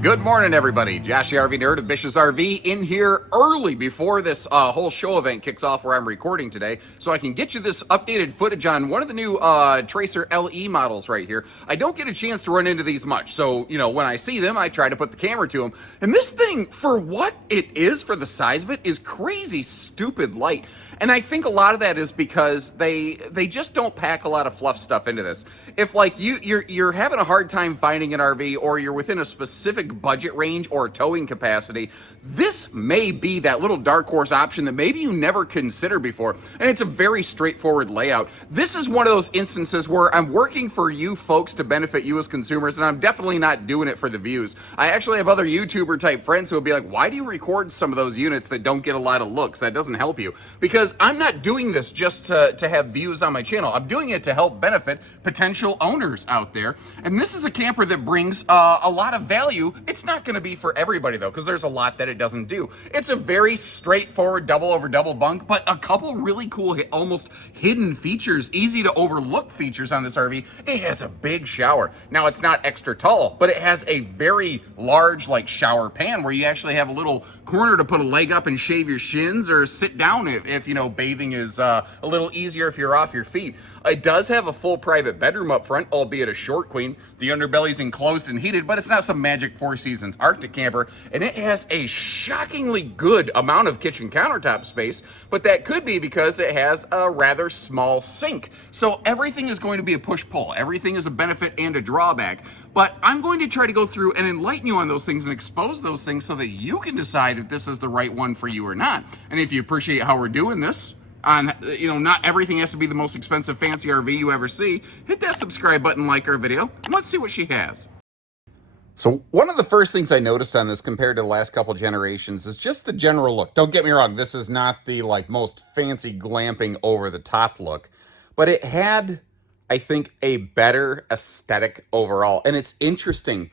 Good morning, everybody. Josh the RV Nerd of Bish's RV in here early before this whole show event kicks off where I'm recording today, so I can get you this updated footage on one of the new Tracer LE models right here. I don't get a chance to run into these much, so, you know, when I see them, I try to put the camera to them. And this thing, for what it is, for the size of it, is crazy stupid light. And I think a lot of that is because they just don't pack a lot of fluff stuff into this. If like you're having a hard time finding an RV, or you're within a specific budget range or towing capacity, this may be that little dark horse option that maybe you never considered before. And it's a very straightforward layout. This is one of those instances where I'm working for you folks to benefit you as consumers, and I'm definitely not doing it for the views. I actually have other YouTuber type friends who will be like, why do you record some of those units that don't get a lot of looks? That doesn't help you. Because I'm not doing this just to have views on my channel. I'm doing it to help benefit potential owners out there. And this is a camper that brings a lot of value. It's not going to be for everybody though, because there's a lot that it doesn't do. It's a very straightforward double over double bunk, but a couple really cool, almost hidden features, easy to overlook features on this RV. It has a big shower. Now it's not extra tall, but it has a very large like shower pan where you actually have a little corner to put a leg up and shave your shins, or sit down if you know, bathing is a little easier if you're off your feet. It does have a full private bedroom up front, albeit a short queen. The underbelly's enclosed and heated, but it's not some magic Four Seasons Arctic camper. And it has a shockingly good amount of kitchen countertop space, but that could be because it has a rather small sink. So everything is going to be a push-pull. Everything is a benefit and a drawback. But I'm going to try to go through and enlighten you on those things and expose those things so that you can decide if this is the right one for you or not. And if you appreciate how we're doing this, on, you know, not everything has to be the most expensive fancy RV you ever see, hit that subscribe button, like our video, and let's see what she has. So one of the first things I noticed on this compared to the last couple generations is just the general look. Don't get me wrong, this is not the like most fancy glamping over the top look, but it had, I think, a better aesthetic overall. And it's interesting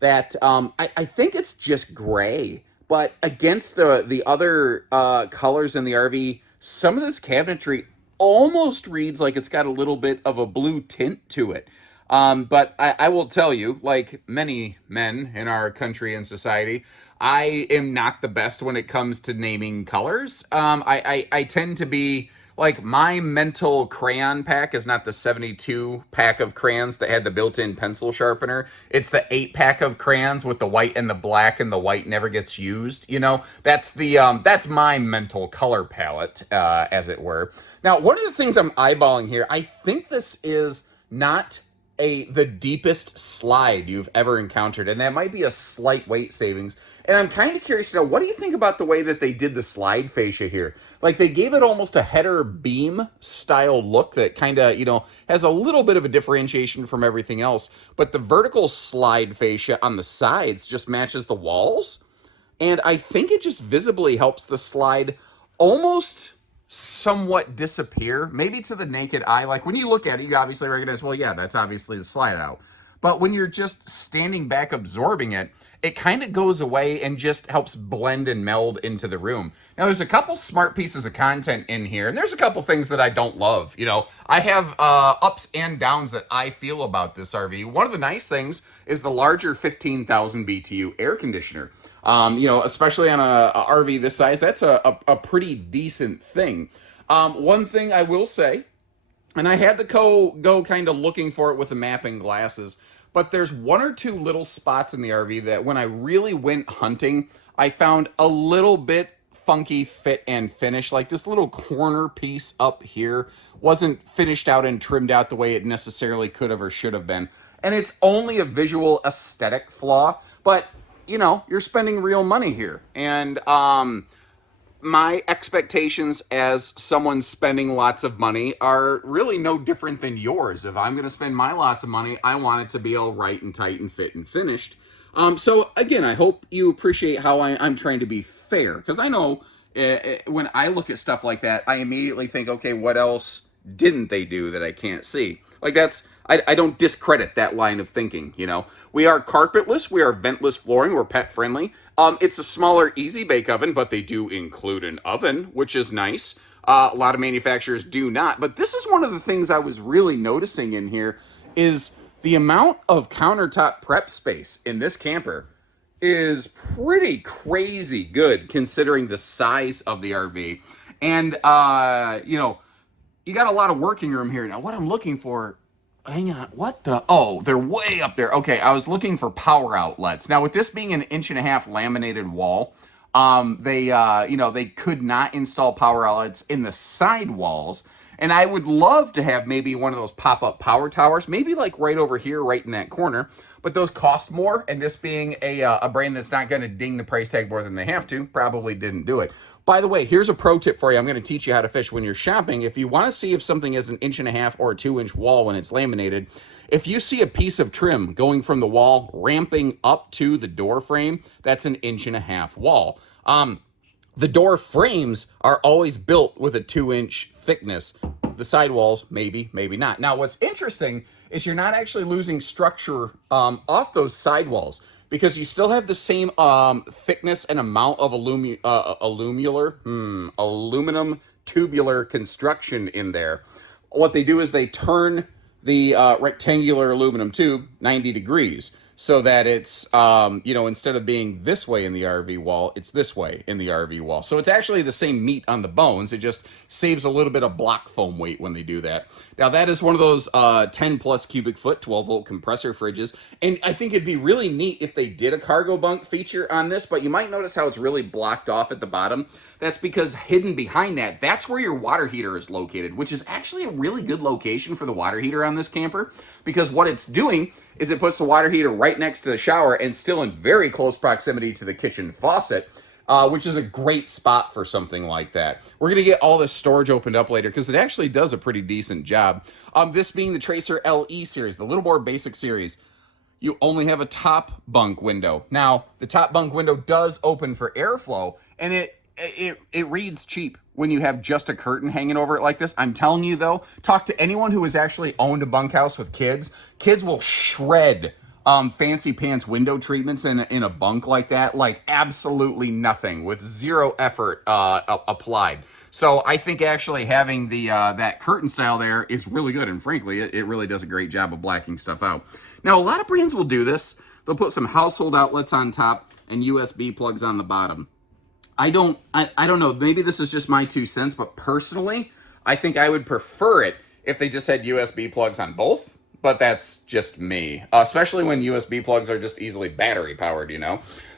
that I think it's just gray, but against the other colors in the RV, some of this cabinetry almost reads like it's got a little bit of a blue tint to it. But I will tell you, like many men in our country and society, I am not the best when it comes to naming colors. I tend to be like, my mental crayon pack is not the 72 pack of crayons that had the built-in pencil sharpener. It's the 8 pack of crayons with the white and the black, and the white never gets used. You know, that's the that's my mental color palette, as it were. Now, one of the things I'm eyeballing here, I think this is not the deepest slide you've ever encountered, and that might be a slight weight savings. And I'm kind of curious to know, what do you think about the way that they did the slide fascia here? Like, they gave it almost a header beam style look that kind of, you know, has a little bit of a differentiation from everything else, but the vertical slide fascia on the sides just matches the walls, and I think it just visibly helps the slide almost somewhat disappear, maybe to the naked eye. Like, when you look at it, you obviously recognize, well, yeah, that's obviously the slide out. But when you're just standing back absorbing it, it kind of goes away and just helps blend and meld into the room. Now, there's a couple smart pieces of content in here, and there's a couple things that I don't love. You know, I have ups and downs that I feel about this RV. One of the nice things is the larger 15,000 BTU air conditioner. You know, especially on a RV this size, that's a pretty decent thing. One thing I will say, and I had to go kind of looking for it with the mapping glasses, but there's one or two little spots in the RV that when I really went hunting, I found a little bit funky fit and finish. Like, this little corner piece up here wasn't finished out and trimmed out the way it necessarily could have or should have been. And it's only a visual aesthetic flaw, but you know, you're spending real money here. And my expectations as someone spending lots of money are really no different than yours. If I'm going to spend my lots of money, I want it to be all right and tight and fit and finished. So again, I hope you appreciate how I'm trying to be fair, because I know when I look at stuff like that, I immediately think, okay, what else didn't they do that I can't see? Like, that's, I don't discredit that line of thinking, you know. We are carpetless, we are ventless flooring, we're pet friendly. It's a smaller easy bake oven, but they do include an oven, which is nice. A lot of manufacturers do not, but this is one of the things I was really noticing in here is the amount of countertop prep space in this camper is pretty crazy good considering the size of the RV. And, you got a lot of working room here. Now, what I'm looking for, hang on, what the? Oh, they're way up there. Okay, I was looking for power outlets. Now, with this being an 1.5 inch laminated wall, they could not install power outlets in the side walls. And I would love to have maybe one of those pop-up power towers, maybe like right over here, right in that corner. But those cost more, and this being a brand that's not going to ding the price tag more than they have to, probably didn't do it. By the way, here's a pro tip for you. I'm going to teach you how to fish when you're shopping. If you want to see if something is an 1.5 inch or a 2 inch wall when it's laminated, if you see a piece of trim going from the wall ramping up to the door frame, that's an 1.5 inch wall. The door frames are always built with a 2 inch thickness. The sidewalls, maybe, maybe not. Now, what's interesting is you're not actually losing structure off those sidewalls because you still have the same thickness and amount of aluminum tubular construction in there. What they do is they turn the rectangular aluminum tube 90 degrees so that it's, instead of being this way in the RV wall, it's this way in the RV wall. So it's actually the same meat on the bones. It just saves a little bit of block foam weight when they do that. Now, that is one of those 10 plus cubic foot, 12 volt compressor fridges. And I think it'd be really neat if they did a cargo bunk feature on this, but you might notice how it's really blocked off at the bottom. That's because hidden behind that, that's where your water heater is located, which is actually a really good location for the water heater on this camper, because what it's doing is it puts the water heater right next to the shower and still in very close proximity to the kitchen faucet, which is a great spot for something like that. We're going to get all this storage opened up later because it actually does a pretty decent job. This being the Tracer LE series, the little more basic series, you only have a top bunk window. Now, the top bunk window does open for airflow, and it reads cheap when you have just a curtain hanging over it like this. I'm telling you, though, talk to anyone who has actually owned a bunkhouse with kids. Kids will shred fancy pants window treatments in a bunk like that, like absolutely nothing, with zero effort applied. So I think actually having the that curtain style there is really good, and frankly, it really does a great job of blacking stuff out. Now, a lot of brands will do this. They'll put some household outlets on top and USB plugs on the bottom. I don't know. Maybe this is just my 2 cents, but personally, I think I would prefer it if they just had USB plugs on both. But that's just me, especially when USB plugs are just easily battery powered,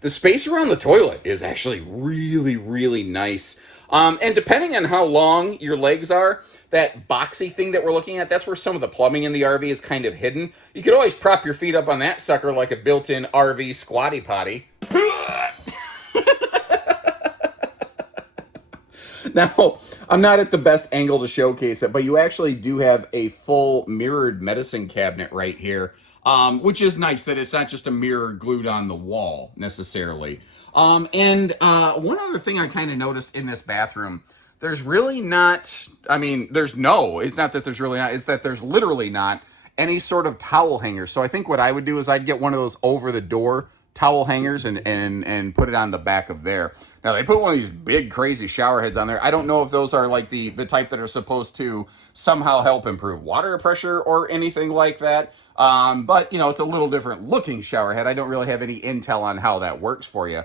The space around the toilet is actually really, really nice. And depending on how long your legs are, that boxy thing that we're looking at, that's where some of the plumbing in the RV is kind of hidden. You could always prop your feet up on that sucker like a built-in RV squatty potty. Now, I'm not at the best angle to showcase it, but you actually do have a full mirrored medicine cabinet right here, which is nice that it's not just a mirror glued on the wall necessarily. And one other thing I kind of noticed in this bathroom, there's really not, it's not that there's really not, it's that there's literally not any sort of towel hanger. So I think what I would do is I'd get one of those over the door towel hangers and put it on the back of there. Now, they put one of these big crazy shower heads on there. I don't know if those are like the type that are supposed to somehow help improve water pressure or anything like that. But it's a little different looking shower head. I don't really have any intel on how that works for you.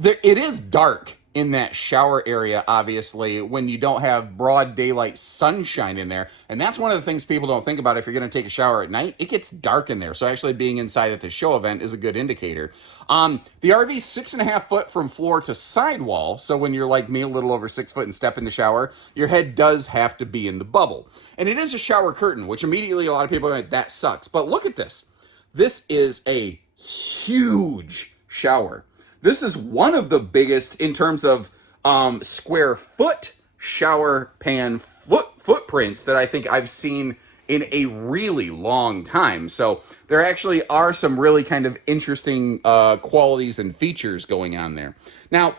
It is dark in that shower area, obviously, when you don't have broad daylight sunshine in there. And that's one of the things people don't think about if you're going to take a shower at night. It gets dark in there. So actually being inside at the show event is a good indicator. The RV's 6.5 foot from floor to sidewall. So when you're like me, a little over 6 foot and step in the shower, your head does have to be in the bubble. And it is a shower curtain, which immediately a lot of people are like, that sucks. But look at this. This is a huge shower. This is one of the biggest in terms of square foot shower pan footprints that I think I've seen in a really long time. So there actually are some really kind of interesting qualities and features going on there. Now,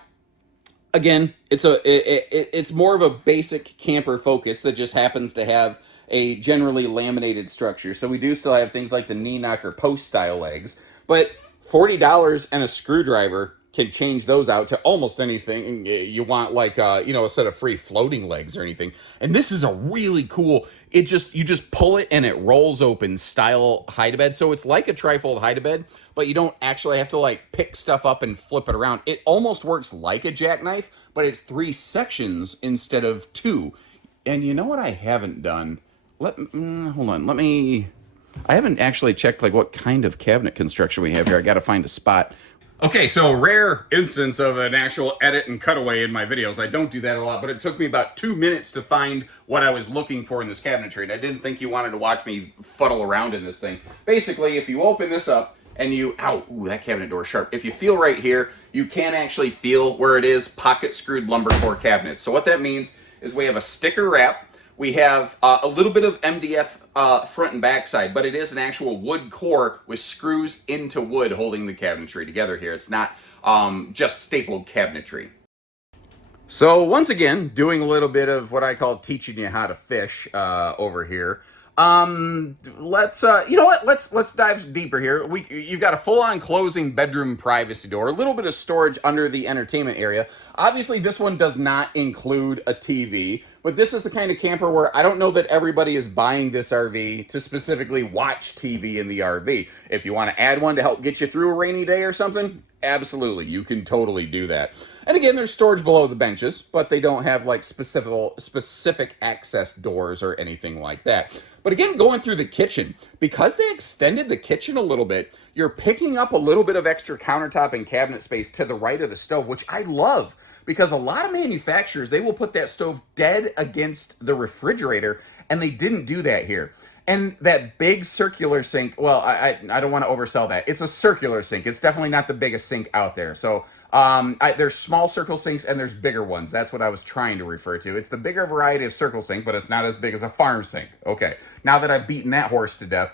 again, it's more of a basic camper focus that just happens to have a generally laminated structure. So we do still have things like the knee knocker post style legs, but $40 and a screwdriver can change those out to almost anything you want, like a set of free floating legs or anything. And this is a really cool, you just pull it and it rolls open style hide-a-bed. So it's like a trifold hide-a-bed, but you don't actually have to like pick stuff up and flip it around. It almost works like a jackknife, but it's 3 sections instead of 2. And you know what I haven't done? Hold on, I haven't actually checked like what kind of cabinet construction we have here. I got to find a spot. Okay, so rare instance of an actual edit and cutaway in my videos. I don't do that a lot, but it took me about 2 minutes to find what I was looking for in this cabinetry. And I didn't think you wanted to watch me fuddle around in this thing. Basically, if you open this up and ooh, that cabinet door is sharp. If you feel right here, you can actually feel where it is pocket screwed lumber core cabinets. So what that means is we have a sticker wrap. We have a little bit of MDF front and back side, but it is an actual wood core with screws into wood holding the cabinetry together here. It's not just stapled cabinetry. So once again, doing a little bit of what I call teaching you how to fish over here. Let's dive deeper here. You've got a full-on closing bedroom privacy door, a little bit of storage under the entertainment area. Obviously, this one does not include a TV, but this is the kind of camper where I don't know that everybody is buying this RV to specifically watch TV in the RV. If you want to add one to help get you through a rainy day or something, absolutely, you can totally do that. And again, there's storage below the benches, but they don't have like specific access doors or anything like that. But again, going through the kitchen, because they extended the kitchen a little bit, you're picking up a little bit of extra countertop and cabinet space to the right of the stove, which I love, because a lot of manufacturers, they will put that stove dead against the refrigerator, and they didn't do that here. And that big circular sink, well, I don't want to oversell that. It's a circular sink. It's definitely not the biggest sink out there. So there's small circle sinks and there's bigger ones. That's what I was trying to refer to. It's the bigger variety of circle sink, but it's not as big as a farm sink. Okay, now that I've beaten that horse to death,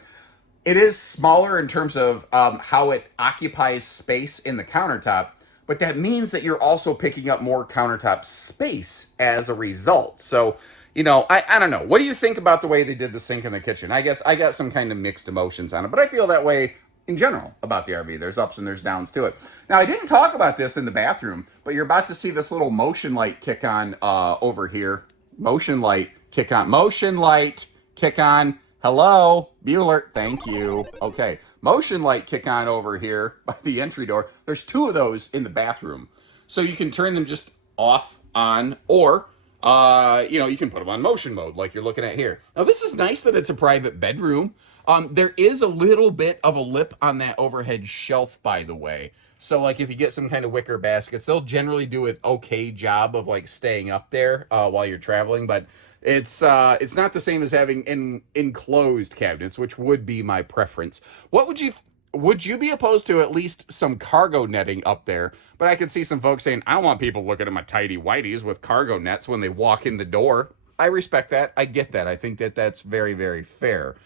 it is smaller in terms of how it occupies space in the countertop, but that means that you're also picking up more countertop space as a result. So, I don't know. What do you think about the way they did the sink in the kitchen? I guess I got some kind of mixed emotions on it, but I feel that way in general about the RV. There's ups and there's downs to it. Now, I didn't talk about this in the bathroom, but you're about to see this little motion light kick on over here. Motion light kick on. Motion light kick on. Hello, Bueller. Thank you. Okay, motion light kick on over here by the entry door. There's 2 of those in the bathroom, so you can turn them just off, on, or you can put them on motion mode like you're looking at here. Now, this is nice that it's a private bedroom. There is a little bit of a lip on that overhead shelf, by the way. So, like, if you get some kind of wicker baskets, they'll generally do an okay job of, like, staying up there while you're traveling. But it's not the same as having enclosed cabinets, which would be my preference. Would you be opposed to at least some cargo netting up there? But I could see some folks saying, I don't want people looking at my tidy whities with cargo nets when they walk in the door. I respect that. I get that. I think that that's very, very fair.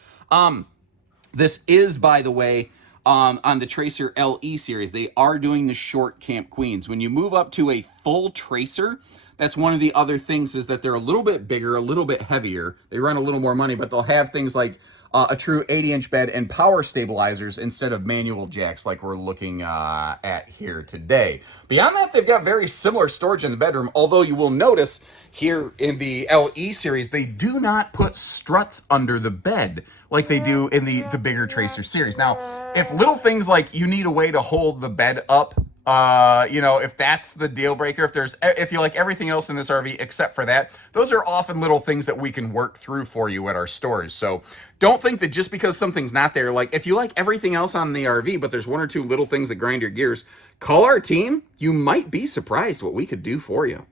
This is, by the way, on the Tracer LE series, they are doing the short Camp Queens. When you move up to a full Tracer, that's one of the other things, is that they're a little bit bigger, a little bit heavier. They run a little more money, but they'll have things like a true 80-inch bed and power stabilizers instead of manual jacks like we're looking at here today. Beyond that, they've got very similar storage in the bedroom, although you will notice here in the LE series, they do not put struts under the bed like they do in the bigger Tracer series. Now, if little things like you need a way to hold the bed up, if that's the deal breaker, if you like everything else in this RV except for that, those are often little things that we can work through for you at our stores. So don't think that just because something's not there, like if you like everything else on the RV, but there's 1 or 2 little things that grind your gears, call our team. You might be surprised what we could do for you.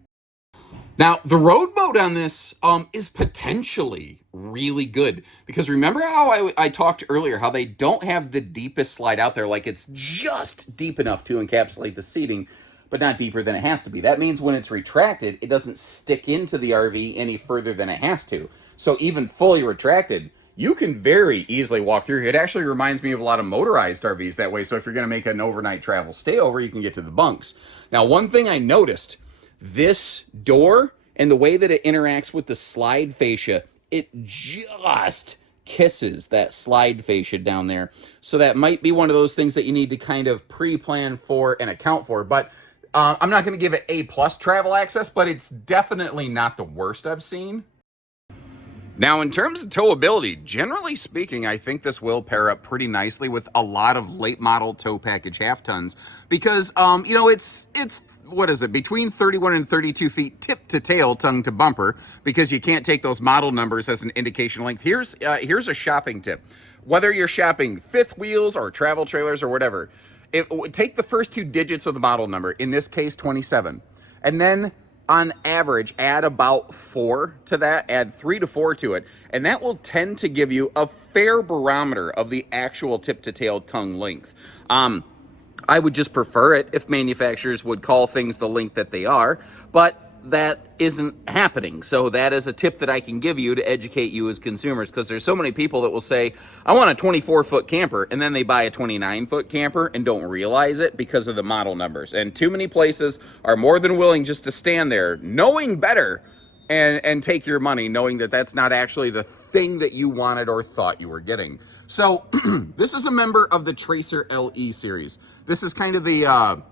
Now, the road mode on this is potentially really good, because remember how I talked earlier, how they don't have the deepest slide out there, like it's just deep enough to encapsulate the seating, but not deeper than it has to be. That means when it's retracted, it doesn't stick into the RV any further than it has to. So even fully retracted, you can very easily walk through here. It actually reminds me of a lot of motorized RVs that way, so if you're going to make an overnight travel stayover, you can get to the bunks. Now, one thing I noticed, this door and the way that it interacts with the slide fascia, it just kisses that slide fascia down there. So that might be one of those things that you need to kind of pre-plan for and account for. But I'm not going to give it A+ travel access, but it's definitely not the worst I've seen. Now, in terms of towability, generally speaking, I think this will pair up pretty nicely with a lot of late model tow package half tons because, you know, it's what is it, between 31 and 32 feet tip to tail, tongue to bumper, because you can't take those model numbers as an indication length. Here's a shopping tip. Whether you're shopping fifth wheels or travel trailers or whatever, take the first 2 digits of the model number, in this case 27, and then on average add about 4 to that, add 3 to 4 to it, and that will tend to give you a fair barometer of the actual tip to tail tongue length. I would just prefer it if manufacturers would call things the length that they are, but that isn't happening. So that is a tip that I can give you to educate you as consumers, because there's so many people that will say, I want a 24-foot camper, and then they buy a 29-foot camper and don't realize it because of the model numbers. And too many places are more than willing just to stand there knowing better and take your money, knowing that that's not actually the thing that you wanted or thought you were getting. So this is a member of the Tracer LE series. This is kind of the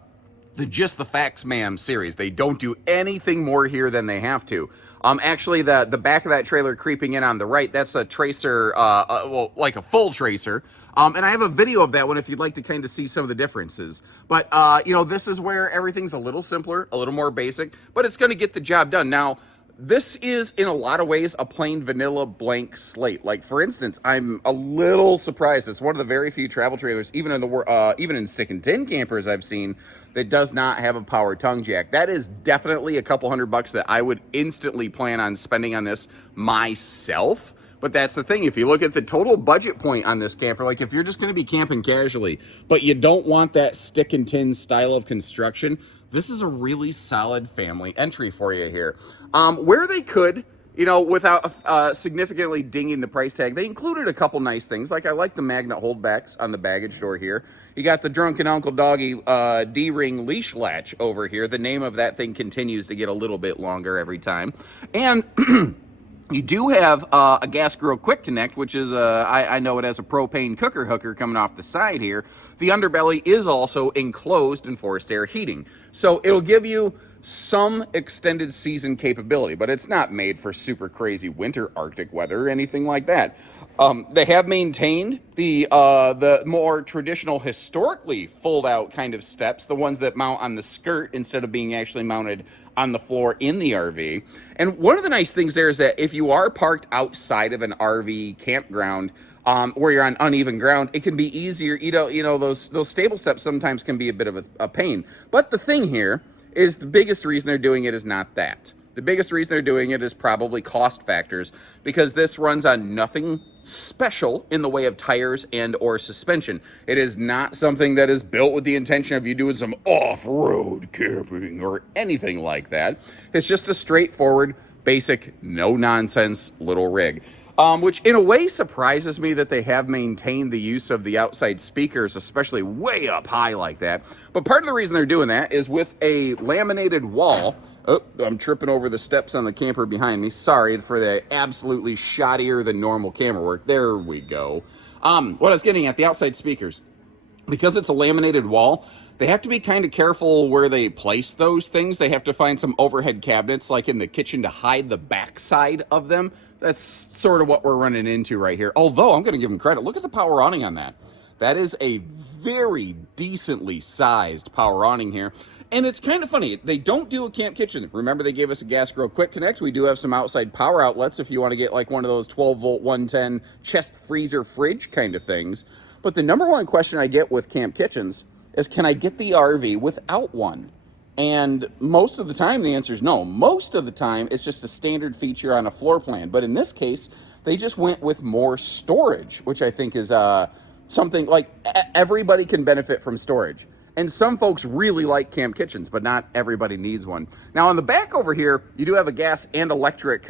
Just the Facts Ma'am series. They don't do anything more here than they have to. Actually, the back of that trailer creeping in on the right, that's a Tracer, well, like a full Tracer. And I have a video of that one if you'd like to kind of see some of the differences. But, you know, this is where everything's a little simpler, a little more basic, but it's going to get the job done. Now, this is, in a lot of ways, a plain vanilla blank slate. Like, for instance, I'm a little surprised. It's one of the very few travel trailers, even in stick and tin campers I've seen, that does not have a power tongue jack. That is definitely a couple $100 that I would instantly plan on spending on this myself. But that's the thing. If you look at the total budget point on this camper, like if you're just going to be camping casually, but you don't want that stick and tin style of construction, this is a really solid family entry for you here. Where they could, you know, without significantly dinging the price tag, they included a couple nice things. Like I like the magnet holdbacks on the baggage door here. You got the drunken Uncle Doggy D-ring leash latch over here. The name of that thing continues to get a little bit longer every time. And you do have a gas grill quick connect, which is, I know it as a propane cooker hooker coming off the side here. The underbelly is also enclosed in forced air heating. So it'll give you some extended season capability, but it's not made for super crazy winter Arctic weather or anything like that. They have maintained the more traditional, historically fold-out kind of steps, the ones that mount on the skirt instead of being actually mounted on the floor in the RV. And one of the nice things there is that if you are parked outside of an RV campground, where you're on uneven ground, it can be easier. You know those stable steps sometimes can be a bit of a pain. But the thing here is the biggest reason they're doing it is not that. The biggest reason they're doing it is probably cost factors, because this runs on nothing special in the way of tires and or suspension. It is not something that is built with the intention of you doing some off-road camping or anything like that. It's just a straightforward, basic, no-nonsense little rig. Which in a way surprises me that they have maintained the use of the outside speakers, especially way up high like that. But part of the reason they're doing that is with a laminated wall. Oh, I'm tripping over the steps on the camper behind me. Sorry for the absolutely shoddier than normal camera work. There we go. What I was getting at, the outside speakers. Because it's a laminated wall, they have to be kind of careful where they place those things. They have to find some overhead cabinets like in the kitchen to hide the backside of them. That's sort of what we're running into right here. Although, I'm going to give them credit. Look at the power awning on that. That is a very decently sized power awning here. And it's kind of funny. They don't do a camp kitchen. Remember, they gave us a gas grill quick connect. We do have some outside power outlets if you want to get like one of those 12-volt, 110 chest freezer fridge kind of things. But the number one question I get with camp kitchens is, can I get the RV without one? And most of the time, the answer is no. Most of the time, it's just a standard feature on a floor plan. But in this case, they just went with more storage, which I think is something like everybody can benefit from storage. And some folks really like camp kitchens, but not everybody needs one. Now, on the back over here, you do have a gas and electric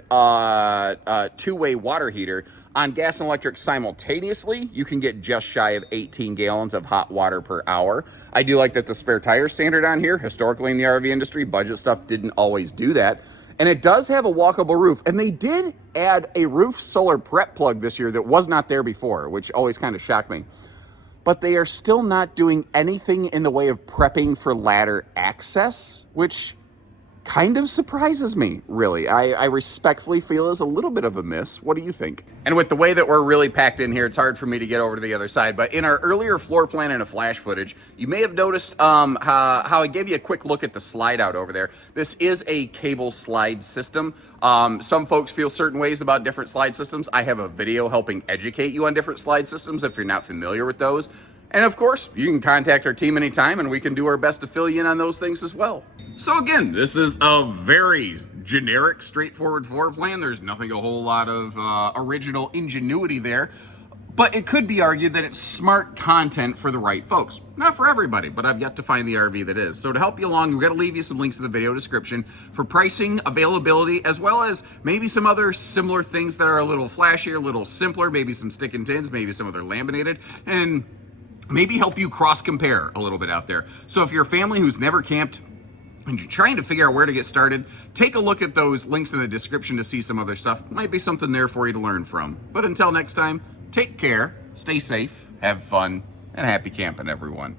two-way water heater. On gas and electric simultaneously, you can get just shy of 18 gallons of hot water per hour. I do like that the spare tire standard on here, historically in the RV industry, budget stuff didn't always do that. And it does have a walkable roof. And they did add a roof solar prep plug this year that was not there before, which always kind of shocked me. But they are still not doing anything in the way of prepping for ladder access, which kind of surprises me, really. I respectfully feel is a little bit of a miss. What do you think? And with the way that we're really packed in here, it's hard for me to get over to the other side. But in our earlier floor plan and a flash footage, you may have noticed how I gave you a quick look at the slide out over there. This is a cable slide system. Some folks feel certain ways about different slide systems. I have a video helping educate you on different slide systems if you're not familiar with those. And of course, you can contact our team anytime and we can do our best to fill you in on those things as well. So again, this is a very generic, straightforward floor plan. There's nothing a whole lot of original ingenuity there, but it could be argued that it's smart content for the right folks. Not for everybody, but I've yet to find the RV that is. So to help you along, we're gonna leave you some links in the video description for pricing, availability, as well as maybe some other similar things that are a little flashier, a little simpler, maybe some stick and tins, maybe some other laminated, and maybe help you cross compare a little bit out there. So if you're a family who's never camped and you're trying to figure out where to get started, take a look at those links in the description to see some other stuff. Might be something there for you to learn from. But until next time, take care, stay safe, have fun, and happy camping, everyone.